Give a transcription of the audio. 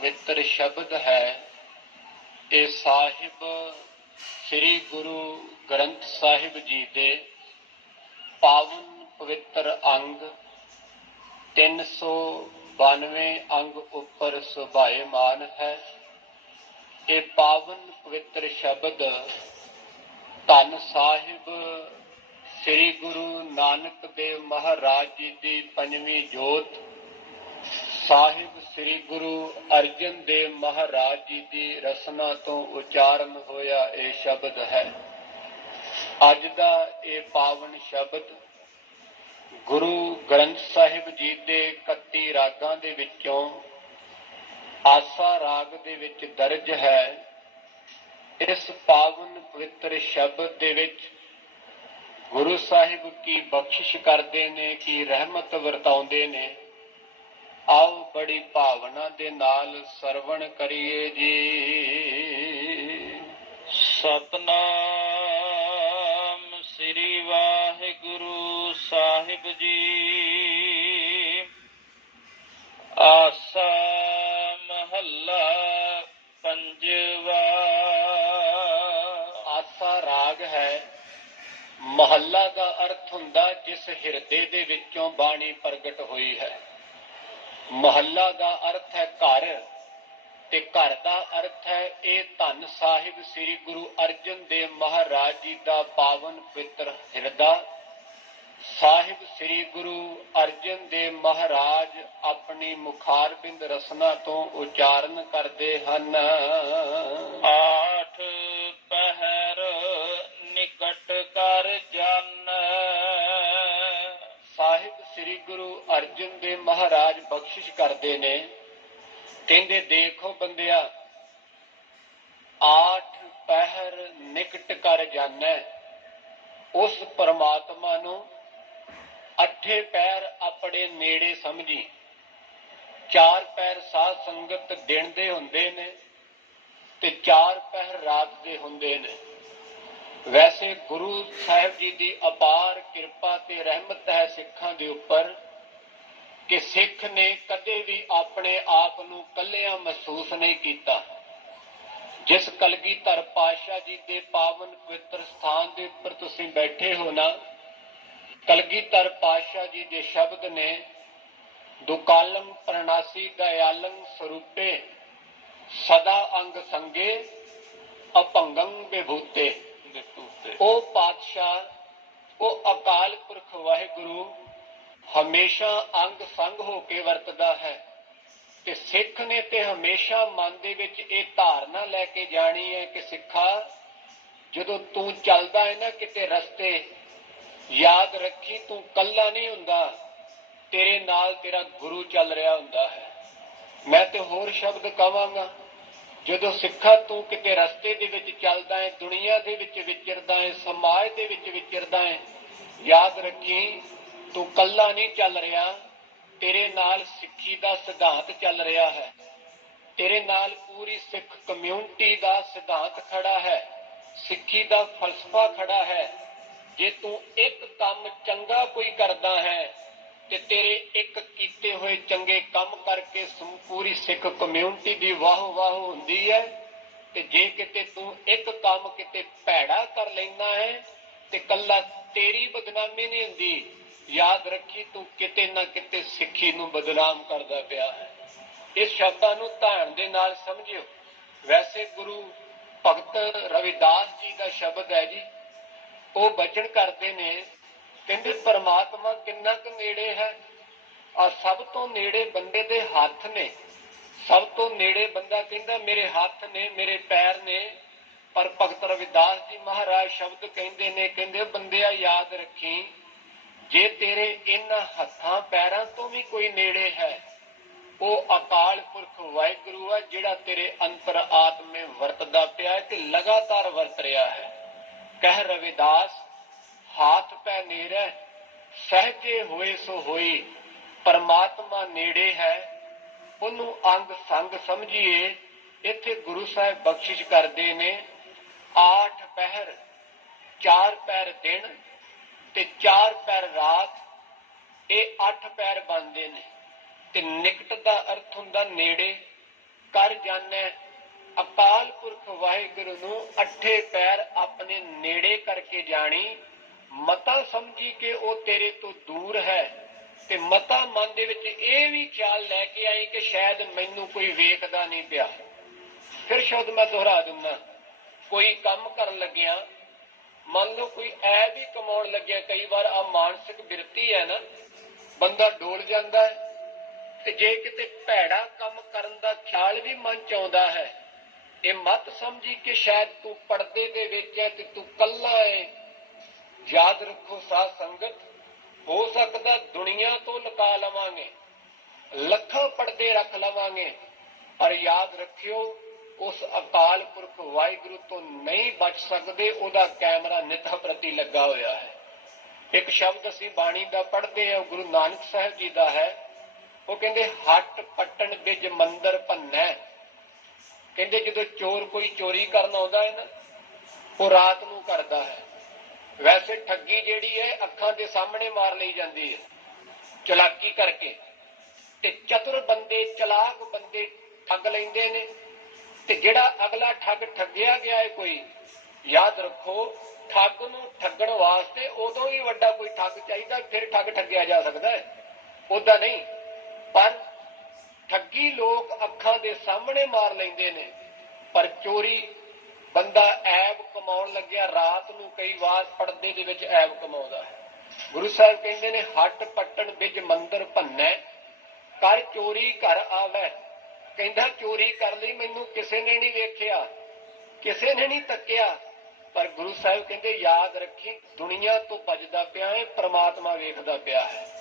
ਪਵਿੱਤਰ ਸ਼ਬਦ ਹੈ। ਇਹ ਸਾਹਿਬ ਸ੍ਰੀ ਗੁਰੂ ਗ੍ਰੰਥ ਸਾਹਿਬ ਜੀ ਦੇ ਪਾਵਨ ਪਵਿੱਤਰ ਅੰਗ 392 ਅੰਗ ਉੱਪਰ ਸੁਭਾਏਮਾਨ ਹੈ। ਇਹ ਪਾਵਨ ਪਵਿੱਤਰ ਸ਼ਬਦ ਧੰਨ ਸਾਹਿਬ ਸ੍ਰੀ ਗੁਰੂ ਨਾਨਕ ਦੇਵ ਮਹਾਰਾਜ ਜੀ ਦੀ ਪੰਜਵੀਂ ਜੋਤ ਸਾਹਿਬ ਸ੍ਰੀ ਗੁਰੂ ਅਰਜਨ ਦੇਵ ਮਹਾਰਾਜ ਜੀ ਦੀ ਰਸਨਾ ਤੋਂ ਉਚਾਰਨ ਹੋਇਆ ਇਹ ਸ਼ਬਦ ਹੈ। ਅੱਜ ਦਾ ਇਹ ਪਾਵਨ ਸ਼ਬਦ ਗੁਰੂ ਗ੍ਰੰਥ ਸਾਹਿਬ ਜੀ ਦੇ 31 ਰਾਗਾਂ ਦੇ ਵਿੱਚੋਂ ਆਸਾ ਰਾਗ ਦੇ ਵਿੱਚ ਦਰਜ ਹੈ। ਇਸ ਪਾਵਨ ਪਵਿੱਤਰ ਸ਼ਬਦ ਦੇ ਵਿੱਚ ਗੁਰੂ ਸਾਹਿਬ ਕੀ ਬਖਸ਼ਿਸ਼ ਕਰਦੇ ਨੇ, ਕੀ ਰਹਿਮਤ ਵਰਤਾਉਂਦੇ ਨੇ ਆਓ ਬੜੀ ਭਾਵਨਾ ਦੇ ਨਾਲ ਸਰਵਣ ਕਰੀਏ ਜੀ। ਸਤਨਾਮ ਸ੍ਰੀ ਵਾਹਿਗੁਰੂ ਸਾਹਿਬ ਜੀ। ਆਸਾ ਮਹੱਲਾ ਪੰਜਵਾ। ਆਸਾ ਰਾਗ ਹੈ। ਮਹੱਲਾ ਦਾ ਅਰਥ ਹੁੰਦਾ ਜਿਸ ਹਿਰਦੇ ਦੇ ਵਿੱਚੋਂ ਬਾਣੀ ਪ੍ਰਗਟ ਹੋਈ ਹੈ। ਮਹੱਲਾ ਦਾ ਅਰਥ ਹੈ ਘਰ ਤੇ ਘਰ ਦਾ ਅਰਥ ਹੈ ਇਹ ਧੰਨ ਸਾਹਿਬ ਸ੍ਰੀ ਗੁਰੂ ਅਰਜਨ ਦੇਵ ਮਹਾਰਾਜ ਜੀ ਦਾ ਪਾਵਨ ਪਿੱਤਰ ਹਿਰਦਾ। ਸਾਹਿਬ ਸ੍ਰੀ ਗੁਰੂ ਅਰਜਨ ਦੇਵ ਮਹਾਰਾਜ ਆਪਣੀ ਮੁਖਾਰਬਿੰਦ ਰਸਨਾ ਤੋਂ ਉਚਾਰਨ ਕਰਦੇ ਹਨ। ਆਠ ਸ੍ਰੀ ਗੁਰੂ ਅਰਜਨ ਦੇਵ ਮਹਾਰਾਜ ਬਖਸ਼ਿਸ਼ ਕਰਦੇ ਨੇ, ਕਹਿੰਦੇ ਦੇਖੋ ਬੰਦਿਆ, ਆਠ ਪਹਿਰ ਨਿਕਟ ਕਰ ਜਾਣੈ, ਉਸ ਪਰਮਾਤਮਾ ਨੂੰ ਅੱਠੇ ਪੈਰ ਆਪਣੇ ਨੇੜੇ ਸਮਝੀ। ਚਾਰ ਪੈਰ ਸਾਧ ਸੰਗਤ ਦਿਨ ਦੇ ਹੁੰਦੇ ਨੇ ਤੇ ਚਾਰ ਪਹਿਰ ਰਾਤ ਦੇ ਹੁੰਦੇ ਨੇ। ਵੈਸੇ ਗੁਰੂ ਸਾਹਿਬ ਜੀ ਦੀ ਅਪਾਰ ਕਿਰਪਾ ਤੇ ਰਹਿਮਤ ਹੈ ਸਿੱਖਾਂ ਦੇ ਉੱਪਰ ਕਿ ਸਿੱਖ ਨੇ ਕਦੇ ਵੀ ਆਪਣੇ ਆਪ ਨੂੰ ਕੱਲਿਆਂ ਮਹਿਸੂਸ ਨਹੀਂ ਕੀਤਾ। ਜਿਸ ਕਲਗੀਧਰ ਪਾਤਸ਼ਾਹ ਜੀ ਦੇ ਪਾਵਨ ਪਵਿੱਤਰ ਸਥਾਨ ਦੇ ਉੱਪਰ ਤੁਸੀਂ ਬੈਠੇ ਹੋ ਨਾ, ਕਲਗੀਧਰ ਪਾਤਸ਼ਾਹ ਜੀ ਦੇ ਸ਼ਬਦ ਨੇ ਦੁਕਾਲਮ ਪ੍ਰਣਾਸੀ ਦਇਆਲੰ ਸਰੂਪੇ, ਸਦਾ ਅੰਗ ਸੰਗੇ, ਅਪੰਗੰ ਵਿਭੂਤੇ। ਉਹ ਪਾਤਸ਼ਾਹ, ਉਹ ਅਕਾਲ ਪੁਰਖ ਵਾਹਿਗੁਰੂ ਹਮੇਸ਼ਾ ਅੰਗ ਸੰਗ ਹੋ ਕੇ ਵਰਤਦਾ ਹੈ ਤੇ ਸਿੱਖ ਨੇ ਤੇ ਹਮੇਸ਼ਾ ਮਨ ਦੇ ਵਿੱਚ ਇਹ ਧਾਰਨਾ ਲੈ ਕੇ ਜਾਣੀ ਹੈ ਕਿ ਸਿੱਖਾ, ਜਦੋਂ ਤੂੰ ਚੱਲਦਾ ਹੈ ਨਾ ਕਿਤੇ ਰਸਤੇ, ਯਾਦ ਰੱਖੀ ਤੂੰ ਕੱਲਾ ਨਹੀਂ ਹੁੰਦਾ, ਤੇਰੇ ਨਾਲ ਤੇਰਾ ਗੁਰੂ ਚੱਲ ਰਿਹਾ ਹੁੰਦਾ ਹੈ। ਮੈਂ ਤੇ ਹੋਰ ਸ਼ਬਦ ਕਵਾਂਗਾ ਜਦੋਂ ਸਿੱਖਾ ਤੂੰ ਕਿਤੇ ਰਸਤੇ ਦੇ ਵਿੱਚ ਚੱਲਦਾ ਹੈ ਦੁਨੀਆ ਦੇ ਵਿੱਚ ਵਿਚਰਦਾ ਹੈ ਸਮਾਜ ਦੇ ਵਿੱਚ ਵਿਚਰਦਾ ਹੈ ਯਾਦ ਰੱਖੀ, ਤੂੰ ਕੱਲਾ ਨਹੀਂ ਚੱਲ ਰਿਹਾ, ਤੇਰੇ ਨਾਲ ਸਿੱਖੀ ਦਾ ਸਿਧਾਂਤ ਚੱਲ ਰਿਹਾ ਹੈ। ਤੇਰੇ ਨਾਲ ਪੂਰੀ ਸਿੱਖ ਕਮਿਊਨਿਟੀ ਦਾ ਸਿਧਾਂਤ ਖੜਾ ਹੈ। ਸਿੱਖੀ ਦਾ ਫਲਸਫਾ ਖੜਾ ਹੈ। ਜੇ ਤੂੰ ਇੱਕ ਕੰਮ ਚੰਗਾ ਕੋਈ ਕਰਦਾ ਹੈ, ਤੇ ਤੇਰੇ ਇੱਕ ਕੀਤੇ ਹੋਏ ਚੰਗੇ ਕੰਮ ਕਰਕੇ ਪੂਰੀ ਸਿੱਖ ਕਮਿਊਨਿਟੀ ਦੀ ਵਾਹ ਵਾਹ ਹੁੰਦੀ ਹੈ। ਤੇ ਜੇ ਕਿਤੇ ਤੂੰ ਇੱਕ ਕੰਮ ਕਿਤੇ ਭੈੜਾ ਕਰ ਲੈਂਦਾ ਹੈ, ਤੇ ਕੱਲਾ ਤੇਰੀ ਬਦਨਾਮੀ ਨਹੀਂ ਹੁੰਦੀ। ਯਾਦ ਰੱਖੀ ਤੂੰ ਕਿਤੇ ਨਾ ਕਿਤੇ ਸਿੱਖੀ ਨੂੰ ਬਦਨਾਮ ਕਰਦਾ ਪਿਆ ਹੈ। ਇਸ ਸ਼ਬਦਾਂ ਨੂੰ ਧਿਆਨ ਦੇ ਨਾਲ ਸਮਝਿਓ। ਵੈਸੇ ਗੁਰੂ ਭਗਤ ਰਵਿਦਾਸ ਜੀ ਦਾ ਸ਼ਬਦ ਹੈ ਜੀ। ਉਹ ਬਚਨ ਕਰਦੇ ਨੇ, ਕਹਿੰਦੇ ਪਰਮਾਤਮਾ ਕਿੰਨਾ ਕੁ ਨੇੜੇ ਹੈ ਆ ਸਭ ਤੋਂ ਨੇੜੇ ਬੰਦੇ ਦੇ ਹੱਥ ਨੇ। ਸਭ ਤੋਂ ਨੇੜੇ ਬੰਦਾ ਕਹਿੰਦਾ, ਮੇਰੇ ਹੱਥ ਨੇ, ਮੇਰੇ ਪੈਰ ਨੇ। ਪਰ ਭਗਤ ਰਵਿਦਾਸ ਜੀ ਮਹਾਰਾਜ ਸ਼ਬਦ ਕਹਿੰਦੇ ਨੇ, ਕਹਿੰਦੇ, ਬੰਦਿਆ, ਯਾਦ ਰੱਖੀ, ਜੇ ਤੇਰੇ ਇਹਨਾਂ ਹੱਥਾਂ ਪੈਰਾਂ ਤੋਂ ਵੀ ਕੋਈ ਨੇੜੇ ਹੈ, ਉਹ ਅਕਾਲ ਪੁਰਖ ਵਾਹਿਗੁਰੂ ਆ, ਜਿਹੜਾ ਤੇਰੇ ਅੰਤਰ ਆਤਮੇ ਵਰਤਦਾ ਪਿਆ ਹੈ ਤੇ ਲਗਾਤਾਰ ਵਰਤ ਰਿਹਾ ਹੈ। ਕਹਿ ਰਵਿਦਾਸ, ਹਾਥ ਪੈ ਨੇੜੇ, ਸਹਜੇ ਹੋਏ ਸੋ ਹੋਈ ਪਰਮਾਤਮਾ ਨੇੜੇ ਹੈ, ਉਹਨੂੰ ਅੰਗ ਸੰਗ ਸਮਝੀਏ, ਇੱਥੇ ਗੁਰੂ ਸਾਹਿਬ ਬਖਸ਼ਿਸ਼ ਕਰਦੇ ਨੇ। ਆਠ ਪਹਿਰ, ਚਾਰ ਪੈਰ ਦਿਨ ਤੇ ਚਾਰ ਪੈਰ ਰਾਤ, ਇਹ ਅੱਠ ਪੈਰ ਬਣਦੇ ਨੇ। ਤੇ ਨਿਕਟ ਦਾ ਅਰਥ ਹੁੰਦਾ ਨੇੜੇ। ਕਰ ਜਾਣੈ, ਅਕਾਲ ਪੁਰਖ ਵਾਹਿਗੁਰੂ ਨੂੰ ਅੱਠੇ ਪੈਰ ਆਪਣੇ ਨੇੜੇ ਕਰਕੇ ਜਾਣੀ। ਮਤਾ ਸਮਝੀ ਕਿ ਉਹ ਤੇਰੇ ਤੋਂ ਦੂਰ ਹੈ। ਤੇ ਮਤਾ ਮਨ ਦੇ ਵਿੱਚ ਇਹ ਵੀ ਖਿਆਲ ਲੈ ਕੇ ਆਈ ਕਿ ਸ਼ਾਇਦ ਮੈਨੂੰ ਕੋਈ ਵੇਖਦਾ ਨਹੀਂ ਪਿਆ। ਫਿਰ ਸ਼ਬਦ ਮੈਂ ਦੁਹਰਾ ਦਿੰਦਾ, ਕੋਈ ਕੰਮ ਕਰਨ ਲੱਗਿਆ, ਮੰਨ ਲਓ ਕੋਈ ਐਬ ਹੀ ਕਮਾਉਣ ਲੱਗਿਆ, ਕਈ ਵਾਰ ਆ ਮਾਨਸਿਕ ਬਿਰਤੀ ਹੈ ਨਾ, ਬੰਦਾ ਡੋਲ ਜਾਂਦਾ ਹੈ ਤੇ ਜੇ ਕਿਤੇ ਭੈੜਾ ਕੰਮ ਕਰਨ ਦਾ ਖਿਆਲ ਵੀ ਮਨ ਚ ਆਉਂਦਾ ਹੈ, ਇਹ ਮਤ ਸਮਝੀ ਕਿ ਸ਼ਾਇਦ ਤੂੰ ਪਰਦੇ ਦੇ ਵਿੱਚ ਹੈ ਤੇ ਤੂੰ ਕੱਲਾ ਹੈ। ਯਾਦ ਰੱਖੋ ਸਾਧ ਸੰਗਤ ਹੋ ਸਕਦਾ ਦੁਨੀਆ ਤੋਂ ਲੁਕਾ ਲਵਾਂਗੇ, ਲੱਖਾਂ ਪਰਦੇ ਰੱਖ ਲਵਾਂਗੇ, ਪਰ ਯਾਦ ਰੱਖਿਓ, ਉਸ ਅਕਾਲ ਪੁਰਖ ਵਾਹਿਗੁਰੂ ਤੋਂ ਨਹੀਂ ਬਚ ਸਕਦੇ, ਉਹਦਾ ਕੈਮਰਾ ਨਿਤ ਪ੍ਰਤੀ ਲੱਗਾ ਹੋਇਆ ਹੈ। ਇੱਕ ਸ਼ਬਦ ਅਸੀਂ ਬਾਣੀ ਦਾ ਪੜ੍ਹਦੇ ਹਾਂ ਗੁਰੂ ਨਾਨਕ ਸਾਹਿਬ ਜੀ ਦਾ ਹੈ। ਉਹ ਕਹਿੰਦੇ, ਹੱਟ ਪੱਟਣ ਵਿੱਚ ਮੰਦਰ ਭੰਨੈ। ਕਹਿੰਦੇ, ਜਦੋਂ ਚੋਰ ਕੋਈ ਚੋਰੀ ਕਰਨ ਆਉਂਦਾ ਹੈ ਨਾ, ਉਹ ਰਾਤ ਨੂੰ ਕਰਦਾ ਹੈ। ਵੈਸੇ ਠੱਗੀ ਜਿਹੜੀ ਹੈ, ਅੱਖਾਂ ਦੇ ਸਾਹਮਣੇ ਮਾਰ ਲਈ ਜਾਂਦੀ ਹੈ। ਚਲਾਕੀ ਕਰਕੇ। ਤੇ ਚਤੁਰ ਬੰਦੇ, ਚਲਾਕ ਬੰਦੇ ਠੱਗ ਲੈਂਦੇ ਨੇ। ਤੇ ਜਿਹੜਾ ਅਗਲਾ ਠੱਗ ਠੱਗਿਆ ਗਿਆ ਹੈ ਕੋਈ, ਯਾਦ ਰੱਖੋ, ਠੱਗ ਨੂੰ ਠੱਗਣ ਵਾਸਤੇ ਉਦੋਂ ਹੀ ਵੱਡਾ ਕੋਈ ਠੱਗ ਚਾਹੀਦਾ, ਫਿਰ ਠੱਗ ਠੱਗਿਆ ਜਾ ਸਕਦਾ ਹੈ। ਉਦਾਂ ਨਹੀਂ। ਪਰ ਠੱਗੀ ਲੋਕ ਅੱਖਾਂ ਦੇ ਸਾਹਮਣੇ ਮਾਰ ਲੈਂਦੇ ਨੇ। ਪਰ ਚੋਰੀ ਬੰਦਾ ਐਬ ਕਮਾਉਣ ਲੱਗਿਆ, ਰਾਤ ਨੂੰ ਕਈ ਵਾਰ ਪਰਦੇ ਦੇ ਵਿੱਚ ਐਬ ਕਮਾਉਂਦਾ ਹੈ। ਗੁਰੂ ਸਾਹਿਬ ਕਹਿੰਦੇ ਨੇ, ਹੱਟ ਪੱਟਣ ਵਿੱਚ ਮੰਦਰ ਭੰਨੈ, ਕਰ ਚੋਰੀ ਘਰ ਆਵੇ। ਕਹਿੰਦਾ, ਚੋਰੀ ਕਰ ਲਈ, ਮੈਨੂੰ ਕਿਸੇ ਨੇ ਨਹੀਂ ਵੇਖਿਆ, ਕਿਸੇ ਨੇ ਨਹੀਂ ਤੱਕਿਆ ਪਰ ਗੁਰੂ ਸਾਹਿਬ ਕਹਿੰਦੇ, ਯਾਦ ਰੱਖੀ, ਦੁਨੀਆ ਤੋਂ ਭੱਜਦਾ ਪਿਆ ਹੈ ਪ੍ਰਮਾਤਮਾ ਵੇਖਦਾ ਪਿਆ ਹੈ।